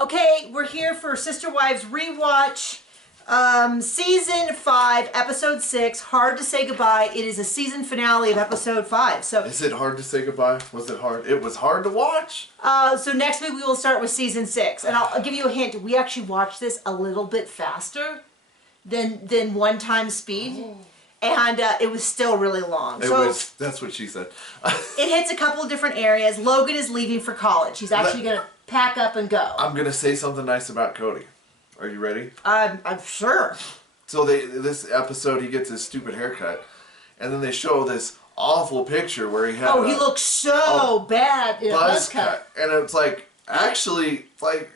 Okay, we're here for Sister Wives Rewatch, Season 5, Episode 6, Hard to Say Goodbye. It is a season finale of Episode 5. So, is it hard to say goodbye? Was it hard? It was hard to watch. So next week we will start with Season 6. And I'll give you a hint. We actually watched this a little bit faster than one-time speed. And it was still really long. That's what she said. It hits a couple of different areas. Logan is leaving for college. He's actually going to pack up and go. I'm going to say something nice about Cody. Are you ready? I'm sure. So this episode, he gets his stupid haircut. And then they show this awful picture where he had he looks so bad in a buzz cut. And it's like, actually, like,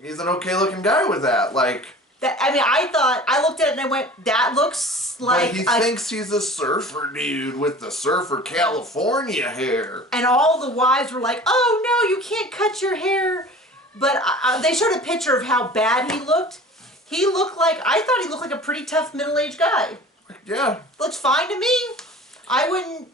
he's an okay looking guy with that. Like... I looked at it and I went, that looks like... But he thinks he's a surfer dude with the surfer California hair. And all the wives were like, oh no, you can't cut your hair. But they showed a picture of how bad he looked. I thought he looked like a pretty tough middle-aged guy. Yeah. Looks fine to me. I wouldn't,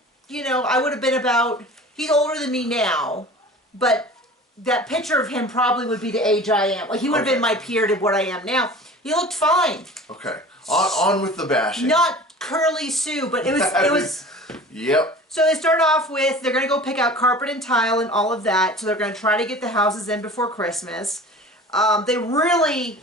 I would have been about... He's older than me now, but that picture of him probably would be the age I am. Like, he would have been my peer to what I am now. He looked fine. Okay. On with the bashing. Not Curly Sue, but it was... Yep. So they start off with, they're going to go pick out carpet and tile and all of that. So they're going to try to get the houses in before Christmas. They really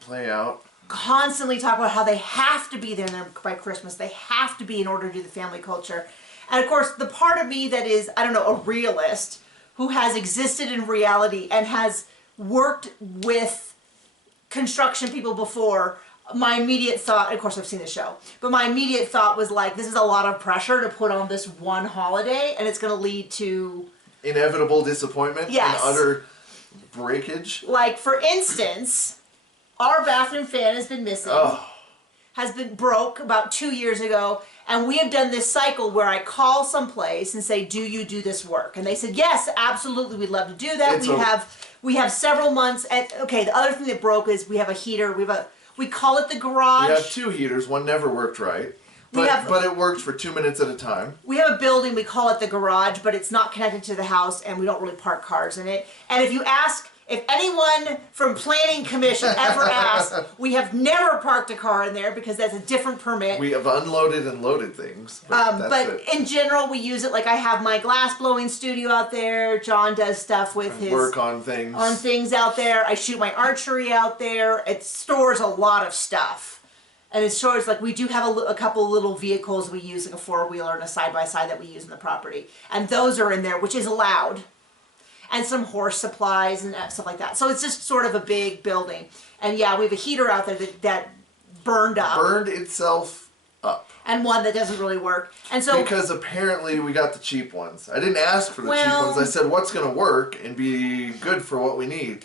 play out. Constantly talk about how they have to be there by Christmas. They have to be in order to do the family culture. And of course, the part of me that is, a realist who has existed in reality and has worked with construction people before, my immediate thought, of course I've seen the show, but my immediate thought was like, this is a lot of pressure to put on this one holiday, and it's going to lead to... inevitable disappointment. Yes. And utter breakage. Like, for instance, our bathroom fan has been missing. Oh. Has been broke about 2 years ago, and we have done this cycle where I call someplace and say, do you do this work? And they said, yes, absolutely, we'd love to do that. We have several months. Okay, the other thing that broke is we have a heater. We call it the garage. We have two heaters. One never worked right. But it worked for 2 minutes at a time. We have a building, we call it the garage, but it's not connected to the house, and we don't really park cars in it. And if anyone from Planning Commission ever asks, we have never parked a car in there because that's a different permit. We have unloaded and loaded things. But in general, we use it. Like, I have my glass blowing studio out there. John does stuff with his... work on things. On things out there. I shoot my archery out there. It stores a lot of stuff. And it stores, like, we do have a couple little vehicles we use, like a four-wheeler and a side-by-side that we use in the property. And those are in there, which is allowed. And some horse supplies and stuff like that. So it's just sort of a big building. And yeah, we have a heater out there that burned up. Burned itself up. And one that doesn't really work. And so... because apparently we got the cheap ones. I didn't ask for the cheap ones. I said, what's going to work and be good for what we need?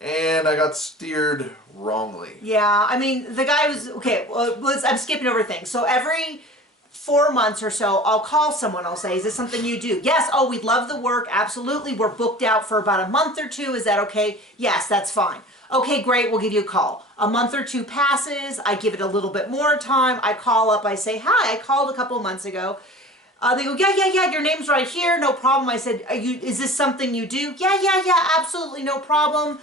And I got steered wrongly. Yeah, I mean, the guy was... Okay, I'm skipping over things. So every 4 months or so, I'll call someone. I'll say, is this something you do? Yes. Oh, we'd love the work. Absolutely. We're booked out for about a month or two. Is that okay? Yes, that's fine. Okay, great. We'll give you a call. A month or two passes. I give it a little bit more time. I call up. I say, hi, I called a couple of months ago. They go, yeah, your name's right here. No problem. I said, is this something you do? Yeah, absolutely. No problem.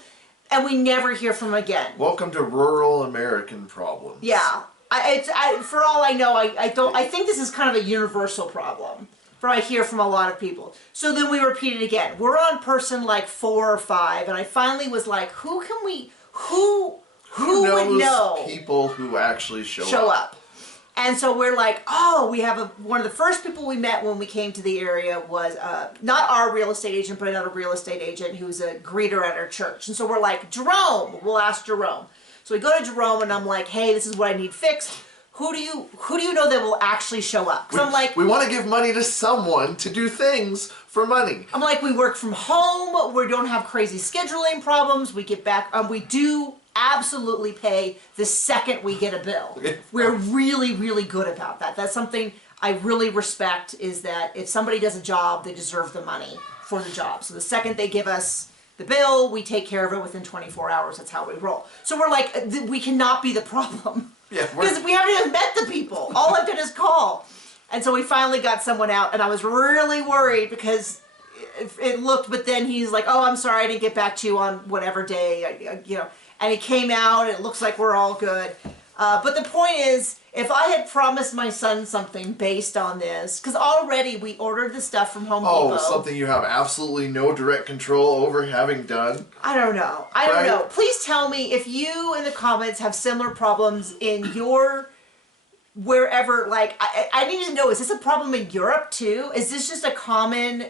And we never hear from them again. Welcome to rural American problems. Yeah. For all I know, I think this is kind of a universal problem. From I hear from a lot of people. So then we repeat it again. We're on person like 4 or 5, and I finally was like, who would know people who actually show up? And so we're like, oh, we have one of the first people we met when we came to the area was not our real estate agent, but another real estate agent who's a greeter at our church. And so we're like, Jerome, we'll ask Jerome. So we go to Jerome and I'm like, hey, this is what I need fixed. Who do you know that will actually show up? So I'm like, we want to give money to someone to do things for money. I'm like, we work from home. We don't have crazy scheduling problems. We get back. We do absolutely pay the second we get a bill. We're really, really good about that. That's something I really respect, is that if somebody does a job, they deserve the money for the job. So the second they give us the bill, we take care of it within 24 hours. That's how we roll. So we're like, we cannot be the problem. Yeah, because we haven't even met the people. All I've done is call. And so we finally got someone out, and I was really worried because it looked, but then he's like, oh, I'm sorry, I didn't get back to you on whatever day, you know, and he came out, and it looks like we're all good. But the point is, if I had promised my son something based on this, because already we ordered the stuff from Home Depot. Oh, something you have absolutely no direct control over having done? I don't know. I don't know. Please tell me if you in the comments have similar problems in your, wherever, like, I need to know, is this a problem in Europe too? Is this just a common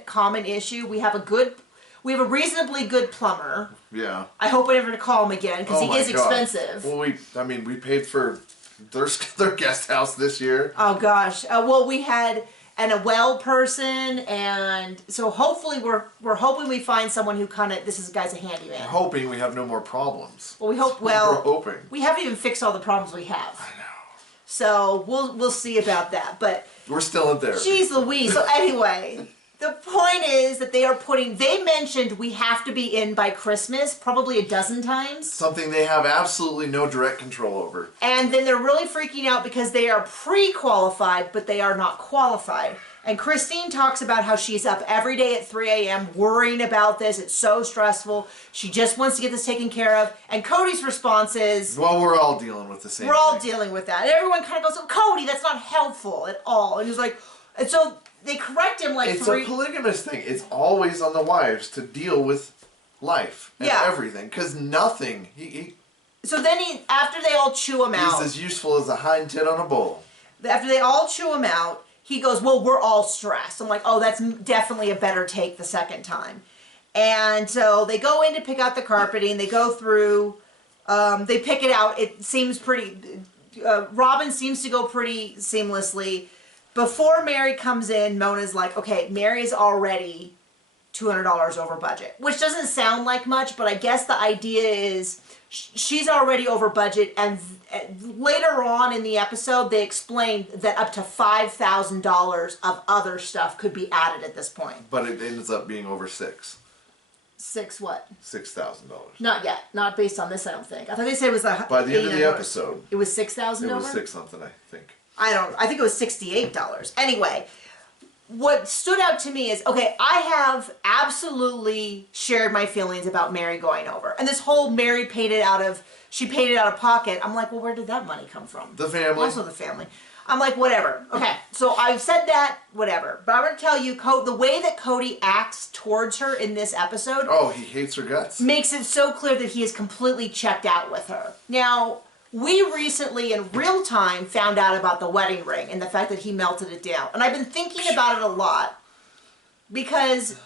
issue? We have a reasonably good plumber. Yeah. I hope I never to call him again, because he is expensive. Well, we paid for their guest house this year. Oh gosh. Well, we had a well person, and so hopefully we're hoping we find someone who this guy's a handyman. We're hoping we have no more problems. Well, we hope. We're hoping. We haven't even fixed all the problems we have. I know. So we'll see about that, but we're still in there. Jeez Louise. So anyway, the point is that they mentioned we have to be in by Christmas, probably a dozen times. Something they have absolutely no direct control over. And then they're really freaking out because they are pre-qualified, but they are not qualified. And Christine talks about how she's up every day at 3 a.m. worrying about this. It's so stressful. She just wants to get this taken care of. And Cody's response is, well, we're all dealing with the same thing. We're all dealing with that. And everyone kind of goes, oh, Cody, that's not helpful at all. And he's like, and so they correct him like it's a polygamous thing. It's always on the wives to deal with life and everything. Because nothing, so then after they all chew him out. He's as useful as a hind tit on a bull. After they all chew him out, he goes, well, we're all stressed. I'm like, oh, that's definitely a better take the second time. And so they go in to pick out the carpeting. They go through, they pick it out. It seems pretty, Robin seems to go pretty seamlessly. Before Mary comes in, Mona's like, okay, Mary's already $200 over budget, which doesn't sound like much, but I guess the idea is she's already over budget, and later on in the episode, they explained that up to $5,000 of other stuff could be added at this point. But it ends up being over $6,000. Six what? $6,000. Not yet. Not based on this, I don't think. I thought they said it was by the end of the episode. It was $6,000 over? It was $6 something, I think. I think it was $68. Anyway, what stood out to me is, okay, I have absolutely shared my feelings about Mary going over. And this whole Mary paid it out of pocket. I'm like, well, where did that money come from? The family. Also the family. I'm like, whatever. Okay, so I've said that, whatever. But I'm going to tell you, the way that Cody acts towards her in this episode. Oh, he hates her guts. Makes it so clear that he is completely checked out with her. Now, we recently, in real time, found out about the wedding ring and the fact that he melted it down. And I've been thinking about it a lot because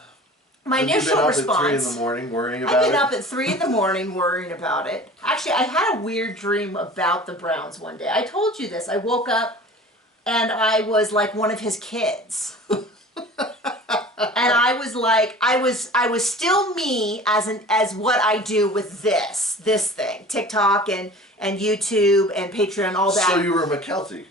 my initial response... I've been up at 3 in the morning worrying about it. I've been up at 3 in the morning worrying about it. Actually, I had a weird dream about the Browns one day. I told you this. I woke up and I was like one of his kids. And I was like, I was still me as what I do with this thing, TikTok and YouTube and Patreon, all that. So you were McKelty.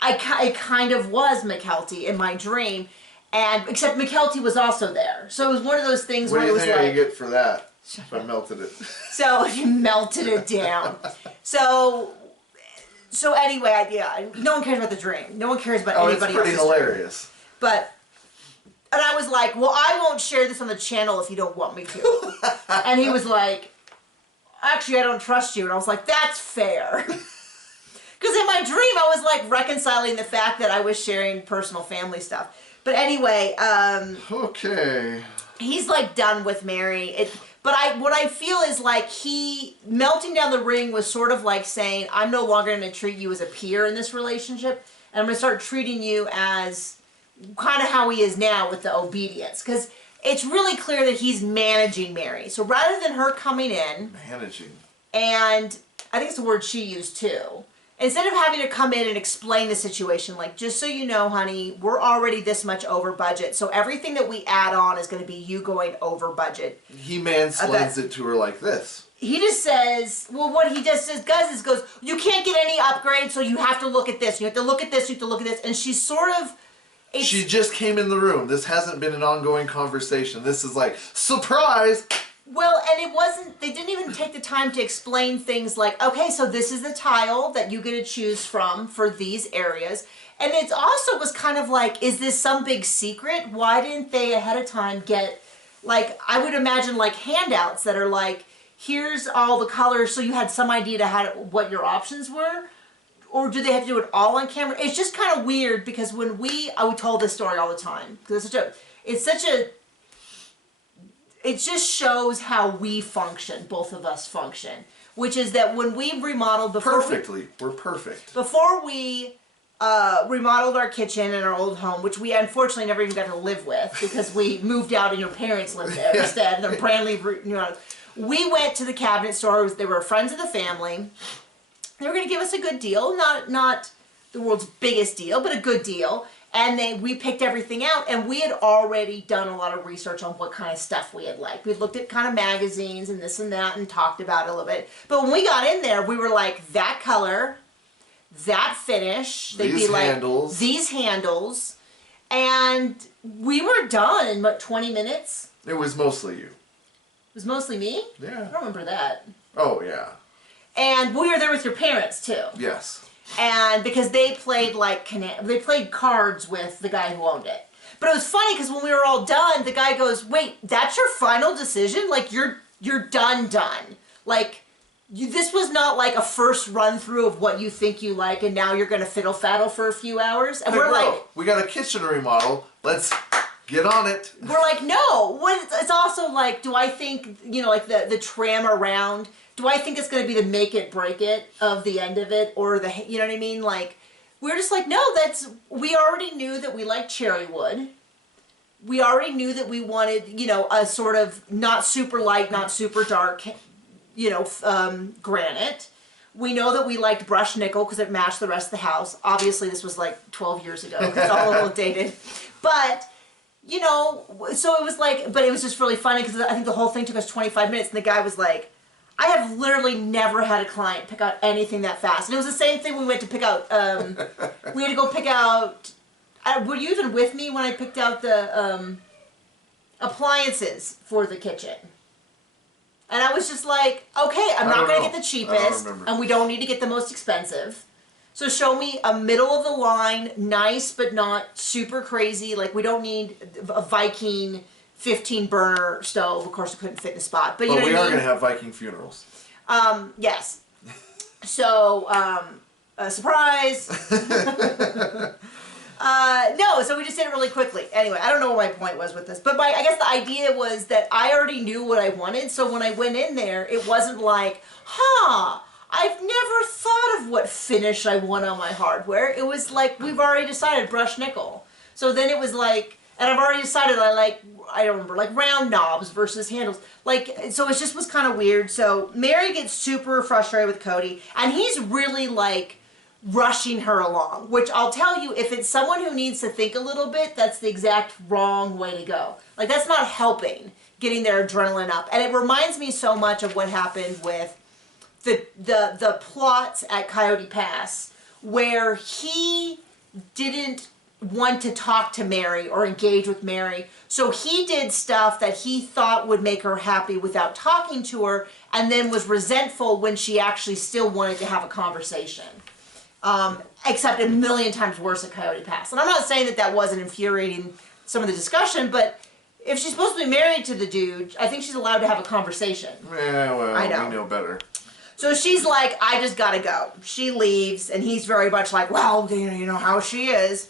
I kind of was McKelty in my dream, and except McKelty was also there. So it was one of those things where it was like... What do you think I get for that? If I melted it. So you melted it down. So anyway, no one cares about the dream. No one cares about anybody else's dream. It's pretty hilarious. And I was like, well, I won't share this on the channel if you don't want me to. And he was like, actually, I don't trust you. And I was like, that's fair. Because in my dream, I was like reconciling the fact that I was sharing personal family stuff. But anyway, okay. He's like done with Mary. But what I feel is like he melting down the ring was sort of like saying, I'm no longer going to treat you as a peer in this relationship. And I'm going to start treating you as kind of how he is now with the obedience. Because it's really clear that he's managing Mary. So rather than her coming in... Managing. And I think it's the word she used too. Instead of having to come in and explain the situation, like, just so you know, honey, we're already this much over budget. So everything that we add on is going to be you going over budget. He mansplains it to her like this. He just says, well, what he just does is goes, you can't get any upgrades, so you have to look at this. You have to look at this, you have to look at this. And she's sort of... She just came in the room. This hasn't been an ongoing conversation. This is like, surprise! Well, and it wasn't, they didn't even take the time to explain things like, okay, so this is the tile that you get to choose from for these areas. And it also was kind of like, is this some big secret? Why didn't they ahead of time get, like, I would imagine like handouts that are like, here's all the colors, so you had some idea to what your options were? Or do they have to do it all on camera? It's just kind of weird because when we told this story all the time because it just shows how we function, both of us function, which is that when we remodeled we're perfect. Before we remodeled our kitchen in our old home, which we unfortunately never even got to live with because we moved out and your parents lived there instead. They're brand new. We went to the cabinet store. They were friends of the family. They were going to give us a good deal, not the world's biggest deal, but a good deal. And we picked everything out, and we had already done a lot of research on what kind of stuff we had liked. We looked at kind of magazines and this and that and talked about it a little bit. But when we got in there, we were like, that color, that finish, these handles, and we were done in, what, 20 minutes? It was mostly you. It was mostly me? Yeah. I don't remember that. Oh, yeah. And we were there with your parents, too. Yes. And because they played cards with the guy who owned it. But it was funny because when we were all done, the guy goes, "Wait, that's your final decision? Like you're done. Like this was not like a first run through of what you think you like, and now you're gonna fiddle faddle for a few hours." And we're like, "We got a kitchen remodel. Let's get on it." We're like, "No." It's also like, do I think like the trim around? Do I think it's going to be the make it, break it of the end of it, or you know what I mean? Like, we're just like, no, we already knew that we liked cherry wood. We already knew that we wanted, a sort of not super light, not super dark, granite. We know that we liked brushed nickel because it matched the rest of the house. Obviously, this was like 12 years ago. It's all a little dated. But, so it was like, but it was just really funny because I think the whole thing took us 25 minutes, and the guy was like, I have literally never had a client pick out anything that fast. And it was the same thing we went to pick out, we had to go pick out, were you even with me when I picked out the appliances for the kitchen? And I was just like, okay, I'm not going to get the cheapest, and we don't need to get the most expensive. So show me a middle of the line, nice but not super crazy. Like we don't need a Viking 15 burner stove. Of course, it couldn't fit in the spot. But you know we what I are mean? going to have Viking funerals. Yes. So, surprise. No, so we just did it really quickly. Anyway, I don't know what my point was with this. But I guess the idea was that I already knew what I wanted. So when I went in there, it wasn't like, I've never thought of what finish I want on my hardware. It was like, we've already decided brushed nickel. So then it was like, and I've already decided I don't remember, like round knobs versus handles. Like, so it just was kind of weird. So Mary gets super frustrated with Cody, and he's really like rushing her along, which I'll tell you, if it's someone who needs to think a little bit, that's the exact wrong way to go. Like, that's not helping getting their adrenaline up. And it reminds me so much of what happened with the plots at Coyote Pass, where he didn't want to talk to Mary or engage with Mary. So he did stuff that he thought would make her happy without talking to her, and then was resentful when she actually still wanted to have a conversation. Except a million times worse at Coyote Pass. And I'm not saying that wasn't infuriating some of the discussion, but if she's supposed to be married to the dude, I think she's allowed to have a conversation. Yeah, well, I know. We know better. So she's like, I just gotta go. She leaves, and he's very much like, well, you know how she is.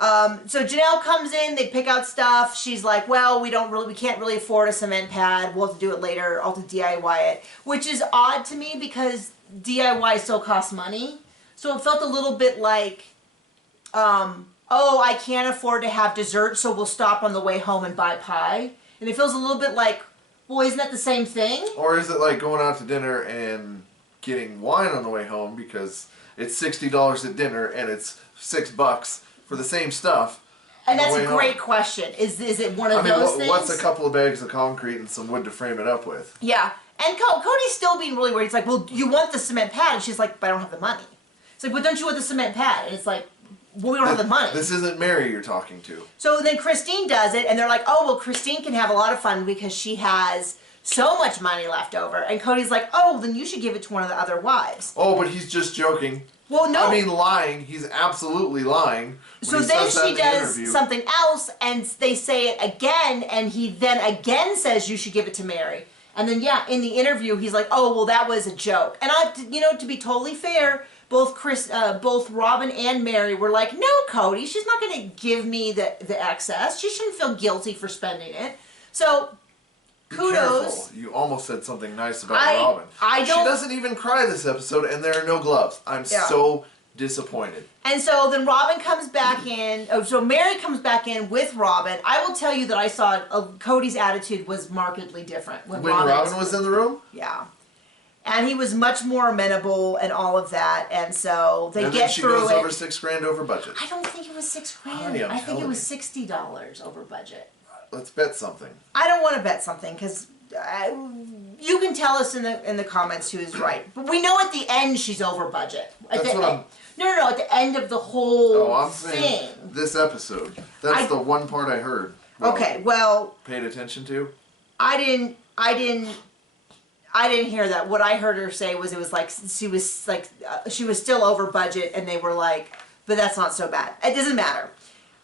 So Janelle comes in, they pick out stuff. She's like, well, we can't really afford a cement pad. We'll have to do it later. I'll have to DIY it. Which is odd to me because DIY still costs money. So it felt a little bit like, oh, I can't afford to have dessert, so we'll stop on the way home and buy pie. And it feels a little bit like, well, isn't that the same thing? Or is it like going out to dinner and getting wine on the way home because it's $60 at dinner and it's $6 for the same stuff? And that's a great question. Is it one of those things? What's a couple of bags of concrete and some wood to frame it up with? Yeah. And Cody's still being really weird. He's like, well, you want the cement pad? And she's like, but I don't have the money. It's like, but don't you want the cement pad? And it's like, well, we don't have the money. This isn't Mary you're talking to. So then Christine does it, and they're like, oh, well, Christine can have a lot of fun because she has so much money left over. And Cody's like, oh, then you should give it to one of the other wives. Oh, but he's just joking. Well, no. I mean, lying. He's absolutely lying. So then she does something else, and they say it again, and he then again says you should give it to Mary. And then, yeah, in the interview, he's like, oh, well, that was a joke. And to be totally fair, both Robin and Mary were like, no, Cody, she's not going to give me the excess. She shouldn't feel guilty for spending it. So, kudos. You almost said something nice about Robin. She doesn't even cry this episode, and there are no gloves. I'm so disappointed. And so then Robin comes back in. Oh, so Mary comes back in with Robin. I will tell you that I saw Cody's attitude was markedly different when Robin was in the room. Yeah. And he was much more amenable and all of that, and so they get through it. And then she goes over $6,000 over budget. I don't think it was $6,000. Honey, I think it was $60 over budget. Let's bet something. I don't want to bet something because you can tell us in the comments who is right. But we know at the end she's over budget. No. At the end of the whole thing. Saying this episode. That's the one part I heard. Okay, well. Paid attention to. I didn't hear that. What I heard her say was it was like she was still over budget, and they were like, but that's not so bad. It doesn't matter.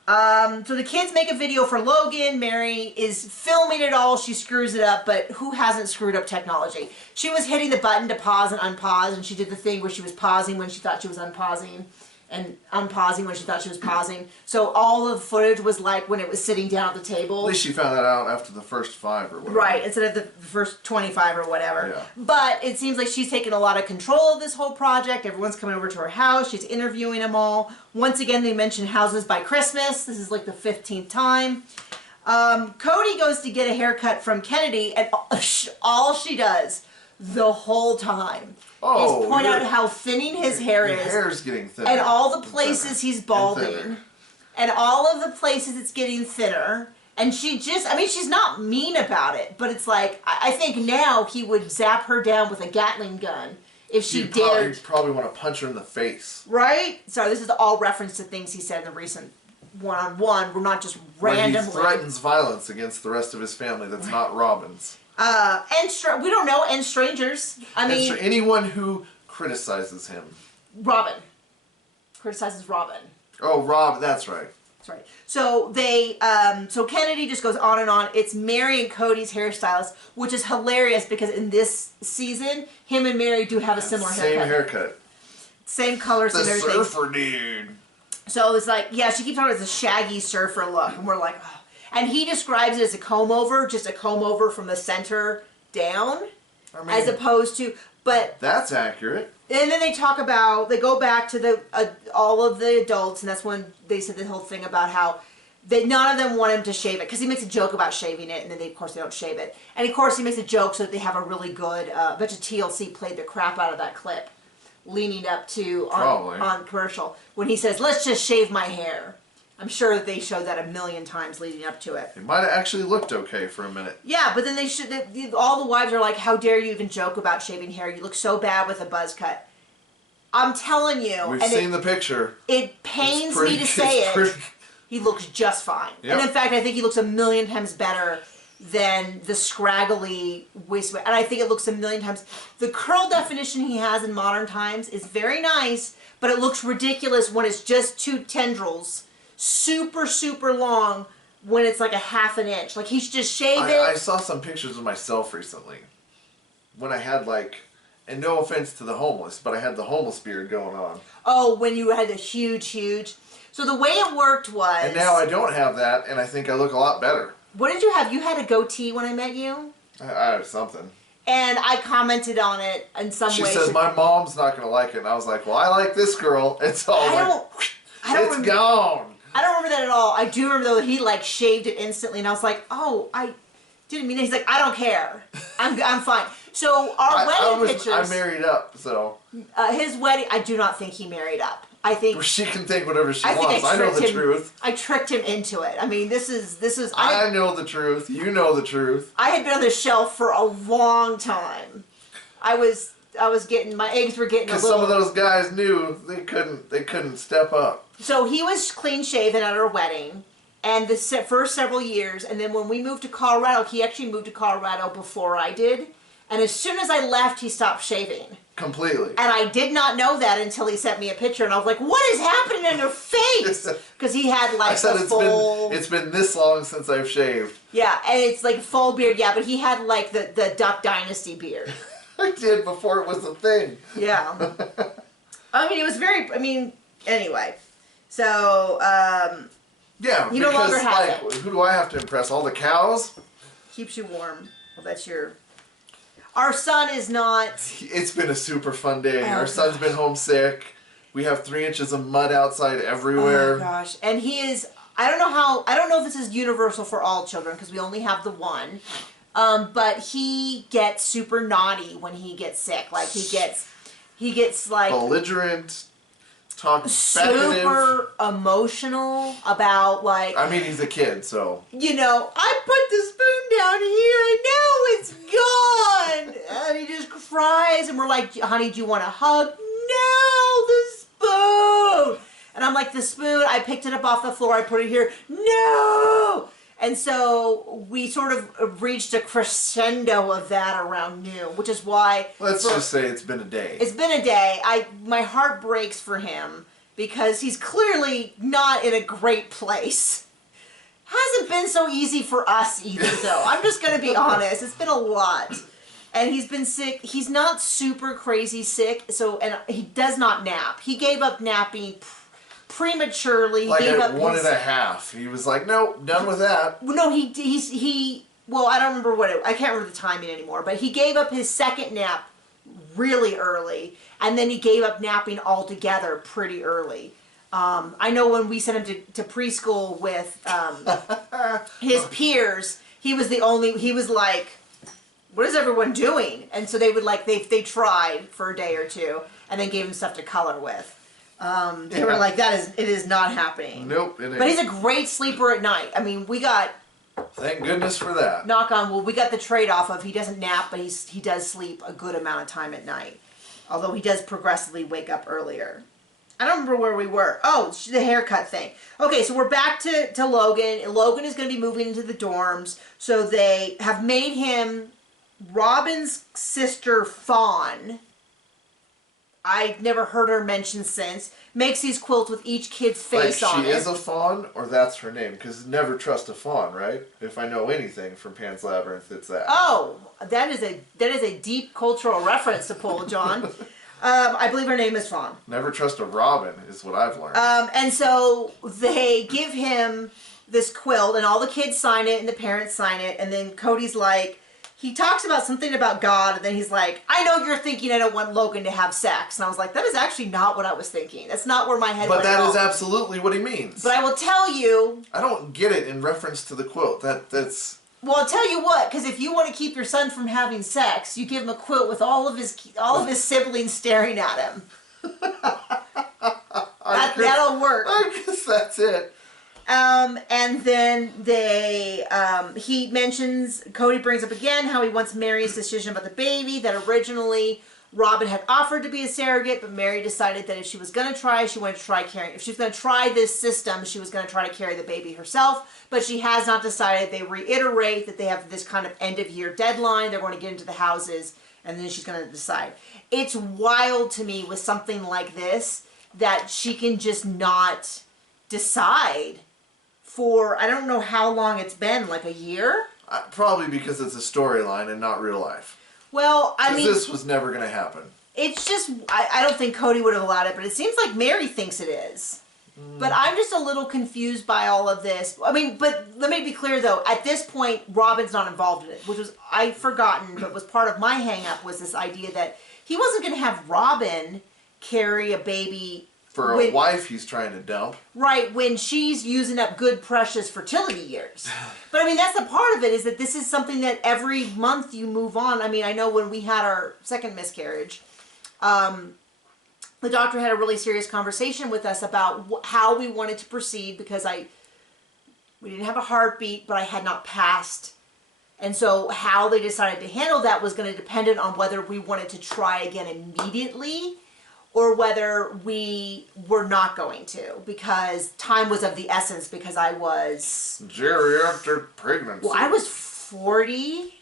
So the kids make a video for Logan. Mary is filming it all. She screws it up, but who hasn't screwed up technology? She was hitting the button to pause and unpause, and she did the thing where she was pausing when she thought she was unpausing, and unpausing when she thought she was pausing. So all of the footage was like when it was sitting down at the table. At least she found that out after the first 5 or whatever. Right, instead of the first 25 or whatever. Yeah. But it seems like she's taken a lot of control of this whole project. Everyone's coming over to her house. She's interviewing them all. Once again, they mention houses by Christmas. This is like the 15th time. Cody goes to get a haircut from Kennedy, and all she does the whole time is point out how thinning his hair is. His hair's getting thinner. And all the places he's balding. And all of the places it's getting thinner. And she just, she's not mean about it, but it's like, I think now he would zap her down with a Gatling gun if she dared. You'd probably want to punch her in the face. Right? Sorry, this is all reference to things he said in the recent one-on-one. We're not just randomly. He threatens violence against the rest of his family that's not Robin's. And we don't know, and strangers. Anyone who criticizes him. Robin. Criticizes Robin. Oh, Rob, that's right. That's right. So so Kennedy just goes on and on. It's Mary and Cody's hairstylist, which is hilarious because in this season, him and Mary do have a similar haircut. Same haircut. Same colors and everything. The surfer dude. So it's like, yeah, she keeps talking about it's a shaggy surfer look, and we're like, oh. And he describes it as a comb over, just a comb over from the center down, as opposed to, but that's accurate. And then they go back to all of the adults, and that's when they said the whole thing about how none of them want him to shave it, because he makes a joke about shaving it, and then of course they don't shave it. And of course he makes a joke so that they have a really good, bunch of TLC played the crap out of that clip, leaning up to, on commercial, when he says, let's just shave my hair. I'm sure they showed that 1,000,000 times leading up to it. It might have actually looked okay for a minute. Yeah, but then all the wives are like, how dare you even joke about shaving hair? You look so bad with a buzz cut. I'm telling you. We've seen the picture. It pains me to say it. He looks just fine. Yep. And in fact, I think he looks 1,000,000 times better than the scraggly waistband. And I think it looks 1,000,000 times. The curl definition he has in modern times is very nice, but it looks ridiculous when it's just 2 tendrils. Super, super long when it's like a ½ an inch. Like, he should just shave it. I saw some pictures of myself recently when I had and no offense to the homeless, but I had the homeless beard going on. Oh, when you had a huge. So the way it worked was. And now I don't have that, and I think I look a lot better. What did you have? You had a goatee when I met you? I had something. And I commented on it in some way. She says, my mom's not going to like it. And I was like, well, I like this girl. It's all it's gone. I don't remember that at all. I do remember, though, that he, shaved it instantly. And I was like, oh, I didn't mean it. He's like, I don't care. I'm fine. So our wedding pictures. I married up, so. His wedding, I do not think he married up. I think. She can think whatever she wants. I know the truth. I tricked him into it. This is. I know the truth. You know the truth. I had been on this shelf for a long time. I was getting, my eggs were getting a little. Because some of those guys knew they couldn't step up. So he was clean shaven at our wedding, and the first several years, and then when we moved to Colorado, he actually moved to Colorado before I did, and as soon as I left, he stopped shaving. Completely. And I did not know that until he sent me a picture, and I was like, what is happening in your face? Because he had like it's been this long since I've shaved. Yeah, and it's like full beard, yeah, but he had like the Duck Dynasty beard. I did before it was a thing. Yeah. I mean, it was anyway. So, yeah, he no longer has it. Who do I have to impress? All the cows? Keeps you warm. Well, that's your... Our son is not... It's been a super fun day. Oh, Our son's been homesick. We have 3 inches of mud outside everywhere. Oh, gosh. And he is... I don't know if this is universal for all children, because we only have the one. But he gets super naughty when he gets sick. Like, he gets like... belligerent, talkative. Super emotional about, like... I mean, he's a kid, so... You know, I put the spoon down here and now it's gone! And he just cries, and we're like, honey, do you want a hug? No, the spoon! And I'm like, the spoon, I picked it up off the floor, I put it here. No! And so we sort of reached a crescendo of that around noon, which is why... Let's just say it's been a day. It's been a day. My heart breaks for him because he's clearly not in a great place. Hasn't been so easy for us either, though. I'm just going to be honest. It's been a lot. And he's been sick. He's not super crazy sick, and he does not nap. He gave up napping prematurely. Like gave at up 1.5. He was like, nope, done with that. No, well, I don't remember I can't remember the timing anymore, but he gave up his second nap really early, and then he gave up napping altogether pretty early. I know when we sent him to preschool with his peers, he was like, what is everyone doing? And so they would they tried for a day or two, and then gave him stuff to color with. They were like, it is not happening. Nope, it ain't. But he's a great sleeper at night. I mean, we got... Thank goodness for that. Knock on wood, we got the trade-off of he doesn't nap, but he does sleep a good amount of time at night. Although he does progressively wake up earlier. I don't remember where we were. Oh, the haircut thing. Okay, so we're back to Logan. Logan is going to be moving into the dorms. So they have made him Robin's sister, Fawn. I've never heard her mentioned since. Makes these quilts with each kid's face on it. Like she is a fawn, or that's her name? Because never trust a fawn, right? If I know anything from Pan's Labyrinth, it's that. Oh, that is a deep cultural reference to pull, John. I believe her name is Fawn. Never trust a robin is what I've learned. And so they give him this quilt, and all the kids sign it, and the parents sign it, and then Cody's like, he talks about something about God, and then he's like, I know you're thinking I don't want Logan to have sex. And I was like, that is actually not what I was thinking. That's not where my head went. But that is absolutely what he means. But I will tell you... I don't get it in reference to the quilt. That's... Well, I'll tell you what, because if you want to keep your son from having sex, you give him a quilt with all of his siblings staring at him. That'll work. I guess that's it. And then he mentions, Cody brings up again how he wants Mary's decision about the baby, that originally Robin had offered to be a surrogate, but Mary decided that if she was going to try, she wanted to try carrying, if she was going to try this system, she was going to try to carry the baby herself, but she has not decided. They reiterate that they have this kind of end of year deadline. They're going to get into the houses, and then she's going to decide. It's wild to me with something like this that she can just not decide for, I don't know how long it's been, like a year? Probably because it's a storyline and not real life. Well, I mean... this was never going to happen. It's just, I don't think Cody would have allowed it, but it seems like Mary thinks it is. But I'm just a little confused by all of this. I mean, but let me be clear, though. At this point, Robin's not involved in it, which was, I'd forgotten, but was part of my hang-up was this idea that he wasn't going to have Robin carry a baby... For a wife he's trying to dump. Right, when she's using up good, precious fertility years. But I mean, that's the part of it, is that this is something that every month you move on. I mean, I know when we had our second miscarriage, the doctor had a really serious conversation with us about how we wanted to proceed, because we didn't have a heartbeat, but I had not passed. And so how they decided to handle that was going to depend on whether we wanted to try again immediately, or whether we were not going to, because time was of the essence, because I was... Geriatric pregnancy. Well, I was 40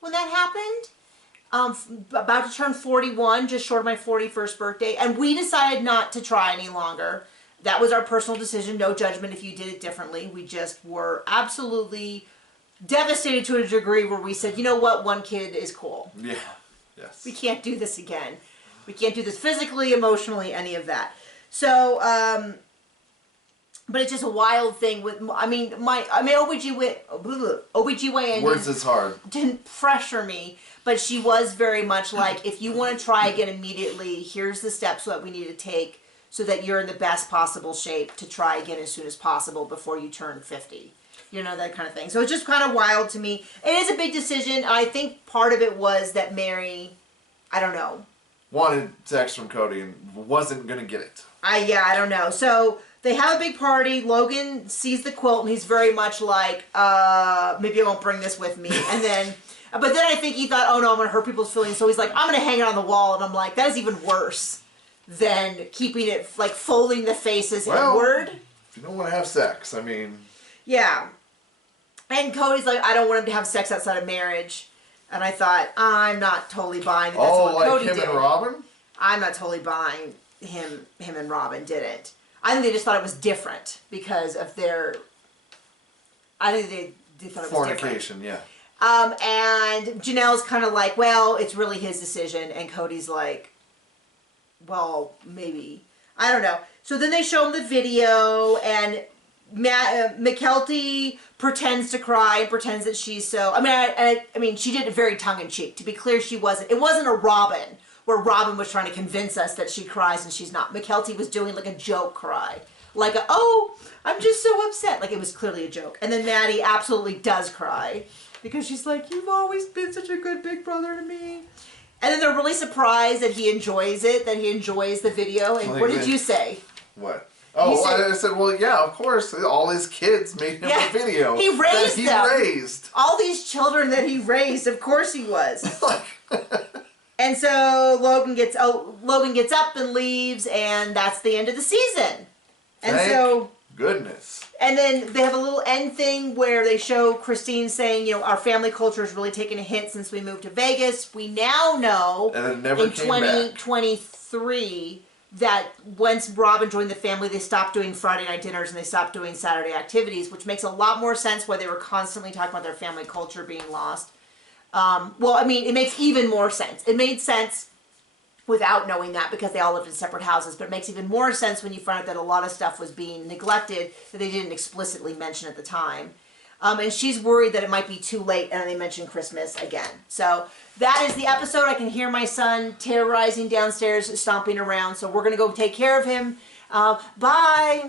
when that happened. About to turn 41, just short of my 41st birthday. And we decided not to try any longer. That was our personal decision. No judgment if you did it differently. We just were absolutely devastated to a degree where we said, you know what, one kid is cool. Yeah. Yes. We can't do this again. We can't do this physically, emotionally, any of that. So, but it's just a wild thing with, OBGYN Words is hard. didn't pressure me, but she was very much like, if you want to try again immediately, here's the steps that we need to take so that you're in the best possible shape to try again as soon as possible before you turn 50. You know, that kind of thing. So it's just kind of wild to me. It is a big decision. I think part of it was that Mary, I don't know. Wanted sex from Cody and wasn't going to get it. I don't know. So they have a big party. Logan sees the quilt and he's very much like, maybe I won't bring this with me. And then... But then I think he thought, oh no, I'm going to hurt people's feelings. So he's like, I'm going to hang it on the wall. And I'm like, that is even worse than keeping it, like, folding the faces inward. If you don't want to have sex, I mean... Yeah. And Cody's like, I don't want him to have sex outside of marriage. And I thought, I'm not totally buying that. That's what like Cody him did. and Robin? I'm not totally buying him and Robin didn't. I think they just thought it was different because of their... I think they thought it was different. Fornication, yeah. And Janelle's kind of like, well, it's really his decision. And Cody's like, well, maybe. I don't know. So then they show him the video, and McKelty pretends to cry and pretends that she's so... I mean, she did it very tongue-in-cheek. To be clear, she wasn't... It wasn't a Robin, where Robin was trying to convince us that she cries and she's not. McKelty was doing like a joke cry. Like a, oh, I'm just so upset. Like it was clearly a joke. And then Maddie absolutely does cry. Because she's like, you've always been such a good big brother to me. And then they're really surprised that he enjoys it, that he enjoys the video. And what did you say? What? Oh, I said, well, yeah, of course. All his kids made him a video. He raised them. Raised. All these children that he raised, of course he was. And so Logan gets up and leaves, and that's the end of the season. And Thank goodness. And then they have a little end thing where they show Christine saying, you know, our family culture has really taken a hit since we moved to Vegas. We now know in 2023 that once Robin joined the family, they stopped doing Friday night dinners and they stopped doing Saturday activities, which makes a lot more sense why they were constantly talking about their family culture being lost. Well, I mean, it makes even more sense. It made sense without knowing that because they all lived in separate houses, but it makes even more sense when you find out that a lot of stuff was being neglected that they didn't explicitly mention at the time. And she's worried that it might be too late, and they mention Christmas again. So that is the episode. I can hear my son terrorizing downstairs, stomping around, so we're going to go take care of him. Bye!